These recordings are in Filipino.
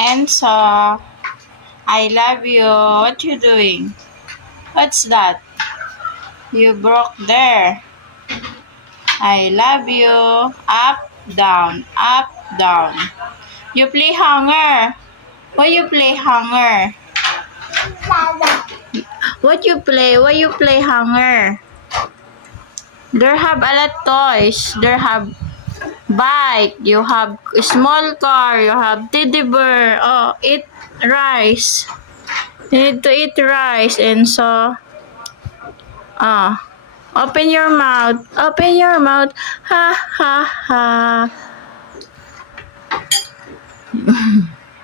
Enzo, I love you. What you doing? What's that? You broke there. I love you. Up, down, up, down. You play hanger. Why you play hanger? What you play? Why you play hanger? There have a lot toys. There have bike. You have small car. You have teddy bear. Oh, eat rice. You need to eat rice, and so open your mouth. Open your mouth. Ha ha ha.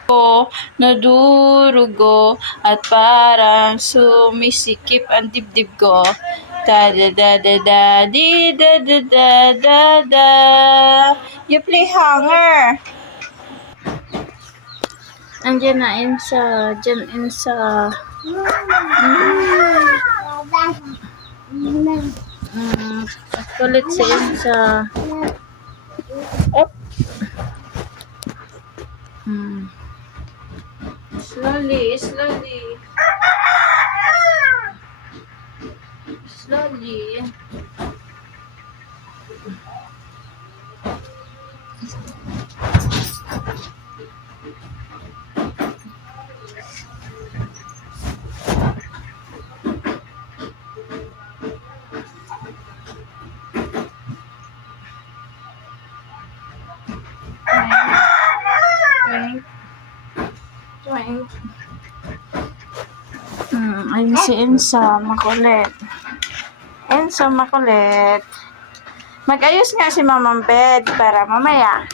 Ko nadurugo at parang sumisikip ang dibdib ko. Da da da da da di da da da da da. You play hanger. Andiyan na Ensa. Diyan Ensa. Kulit si Ensa. Up. Slowly, slowly. Slowly. Ayun si Ensa, makulit. Ensa, makulit. Mag-ayos nga si Mamang bed para mamaya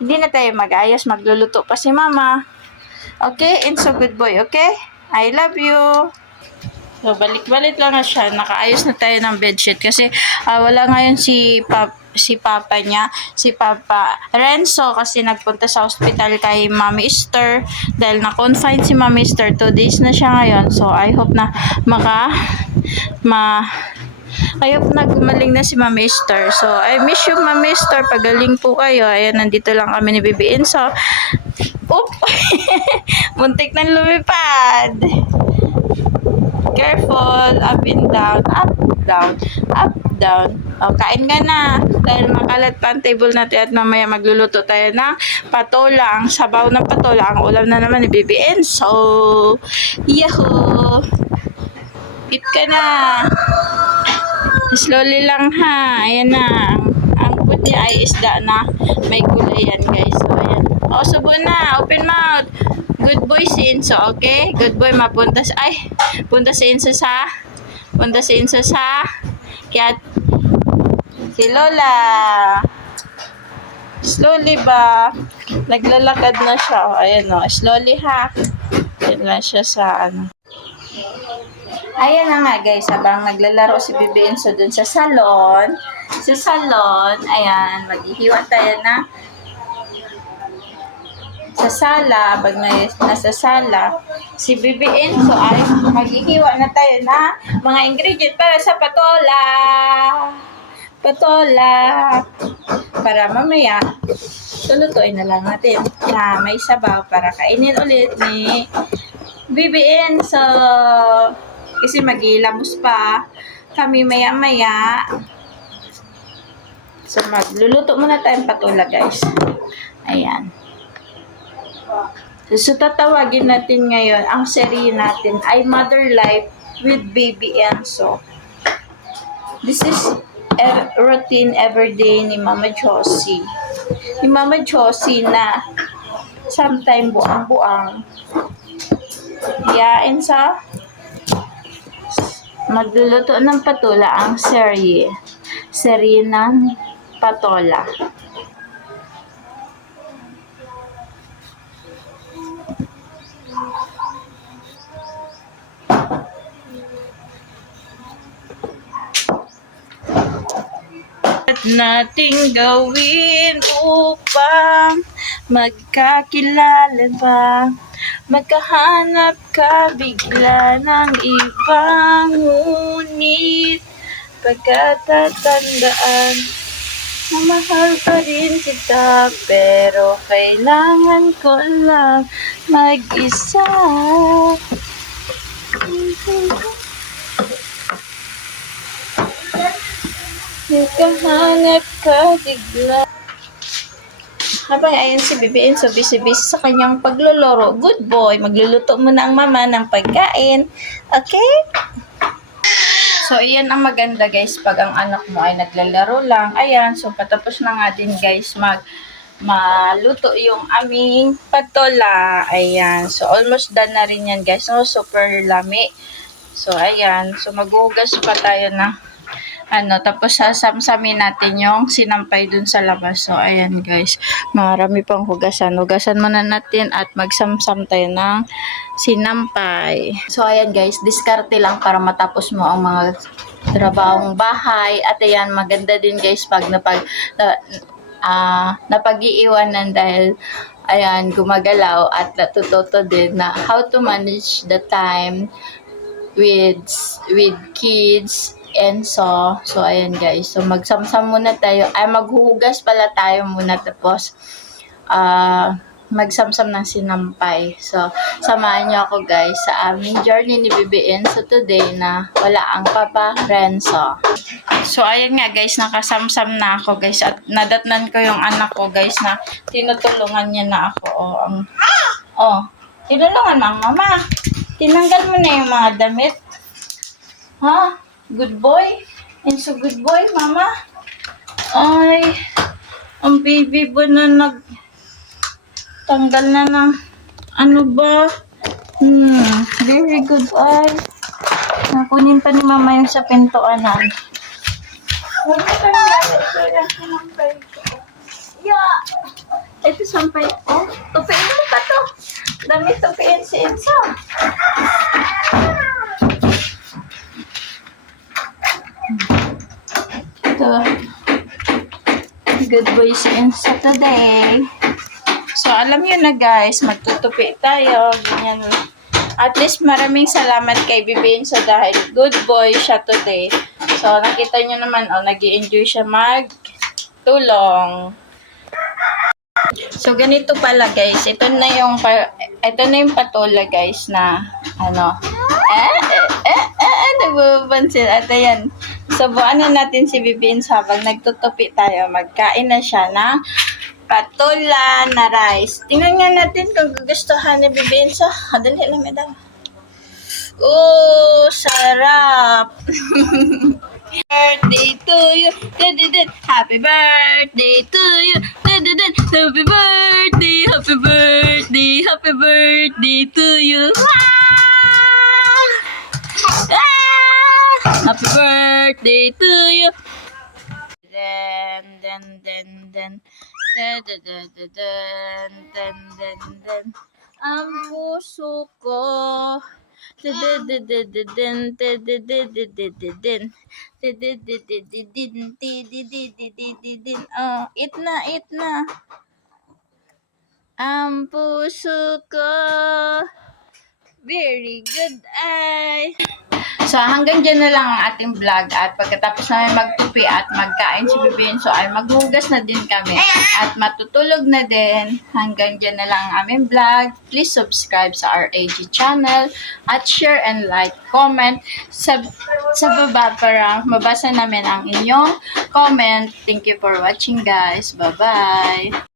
hindi na tayo mag-ayos, magluluto pa si Mama. Okay, Enso, good boy, okay? I love you. So, balik-balik lang na siya. Nakaayos na tayo ng bedsheet kasi wala ngayon si Papa niya, si Papa Renzo kasi nagpunta sa hospital kay Mami Esther dahil na-confine si Mami Esther. 2 days na siya ngayon. So, I hope na I hope na gumaling na si Mami Esther. So, I miss you, Mami Esther. Pagaling po kayo. Ayan, nandito lang kami ni Baby Enzo. Oop! Muntik nang lumipad. Careful. Up and down. Up, down. Up, down. O, kain ka na. Dahil makalat pa ang table natin at mamaya magluluto tayo ng patola. Ang sabaw ng patola. Ang ulam na naman ni Baby Enzo. Yahoo! Eat ka na. Slowly lang ha. Ayan na. Ang food niya ay isda na may gulay yan guys. So, ayan. O, subo na. Open mouth. Good boy si Enzo, okay? Good boy, punta si Enzo sa kaya si Lola. Slowly ba? Naglalakad na siya. Ayan o, slowly ha. Ayan lang siya sa Ayan na nga guys, habang naglalaro si Baby Enzo dun sa salon. Ayan, maghihiwa tayo na sa sala. Pag nasa sala, si Baby Enzo ay maghihiwa na tayo na mga ingredient para sa patola. Para mamaya, tulutuin na lang natin na may sabaw para kainin ulit ni Baby Enzo. Kasi maghilamos pa kami maya-maya. So, magluluto muna tayong patola, guys. Ayan. So, tatawagin natin ngayon, ang serye natin ay Mother Life with Baby Enzo. This is a routine everyday ni Mama Josie. Ni Mama Josie na sometime buang-buang. Yain sa magluluto ng patola ang serye ng patola. At nating gawin upang magkakilala pa. Magkahanap ka bigla ng ibang ngunit pagkatatandaan na mahal pa rin kita, pero kailangan ko lang mag-isa. Nagkahanap ka bigla. Habang ayun si BBN, so busy-busy sa kanyang pagluloro. Good boy, magluluto muna ang mama ng pagkain. Okay? So, iyan ang maganda guys pag ang anak mo ay naglalaro lang. Ayan, so patapos na nga din guys maluto yung aming patola. Ayan, so almost done na rin yan guys. So, super lami. So, ayan. So, maghugas pa tayo na tapos sasamsamin natin yung sinampay dun sa labas. So, ayan guys. Marami pang hugasan. Hugasan muna natin at magsamsam tayo ng sinampay. So, ayan guys. Diskarte lang para matapos mo ang mga trabahong bahay. At ayan, maganda din guys pag napag-iiwanan dahil ayan, gumagalaw at natututo din na how to manage the time with kids. And so ayan guys. So, magsamsam muna tayo. Ay, maghuhugas pala tayo muna. Tapos, magsamsam ng sinampay. So, samahan niyo ako guys sa aming journey ni BBN. So, today na wala ang Papa Renzo. So, ayan nga guys. Nakasamsam na ako guys. At nadatnan ko yung anak ko guys na tinutulungan niya na ako. Tinulungan mo ang mama. Tinanggal mo na yung mga damit. Ha? Good boy? And so good boy, mama? Ay, ang baby ba na nagtanggal na ng ano ba? Very good boy. Nakunin pa ni mama yung sa pintuanan. Huwag mo tayo ito yung sinampay ko. Yeah! Ito sampay ko. Tupiin mo pa to. Dami tupiin si Elsa. Good boy si Elsa today. So, alam nyo na guys, magtutupi tayo. Ganyan. At least maraming salamat kay Bibinso dahil good boy siya today. So, nakita nyo naman, nag-i-enjoy siya magtulong. So, ganito pala guys. Ito na yung patola guys na nagbabansin. At ayan. So, buwan na natin si Bibins habang nagtutupi tayo. Magkain na siya ng patola na rice. Tingnan nga natin kung gugustuhan ni Bibins. Dali lang, madam. Oh, sarap! Birthday to you. Happy birthday to you. Happy birthday, happy birthday, happy birthday to you. Happy birthday to you. Then ang puso ko. Eat na. Ang puso ko. Very good ay. So, hanggang dyan na lang ang ating vlog at pagkatapos namin magtupi at magkain si Bibin, so ay maghugas na din kami at matutulog na din. Hanggang dyan na lang ang aming vlog. Please subscribe sa RAG channel at share and like, comment sa baba para mabasa namin ang inyong comment. Thank you for watching guys. Bye-bye!